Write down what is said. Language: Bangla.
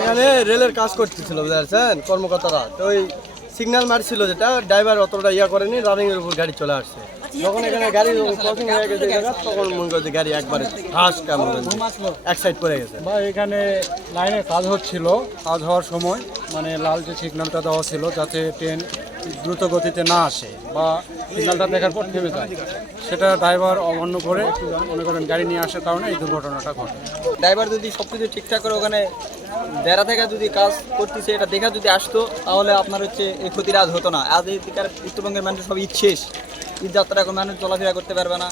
এখানে রেলের কাজ করতেছিল বুঝতে কর্মকর্তারা, তো ওই সিগন্যাল মারছিল, যেটা ড্রাইভার অতটা ইয়া করেনি, রানিং এর উপর গাড়ি চলে আসছে। যখন এখানে গাড়ি ক্রসিং হয়ে গেছে তখন মনে করছে গাড়ি একবারে ঘাস কেমন এক সাইড পড়ে গেছে। বা এখানে লাইনে কাজ হচ্ছিল, কাজ হওয়ার সময় মানে লাল যে সিগন্যালটা দেওয়া ছিল যাতে ট্রেন দ্রুত গতিতে না আসে বা সিগন্যালটা দেখার পর থেমে যায়, সেটা ড্রাইভার অমান্য করে মনে করেন গাড়ি নিয়ে আসার কারণে এই দুর্ঘটনাটা ঘটে। ড্রাইভার যদি সব কিছু ঠিকঠাক করে ওখানে বেড়া থেকে যদি কাজ করতেছে এটা দেখা যদি আসতো, তাহলে আপনার হচ্ছে এই ক্ষতিটা আজ হতো না। আজ এই উত্তরবঙ্গের মানুষ সব ঈদ শেষ, ঈদ যাত্রা এখন মানুষ চলাফেরা করতে পারবে না।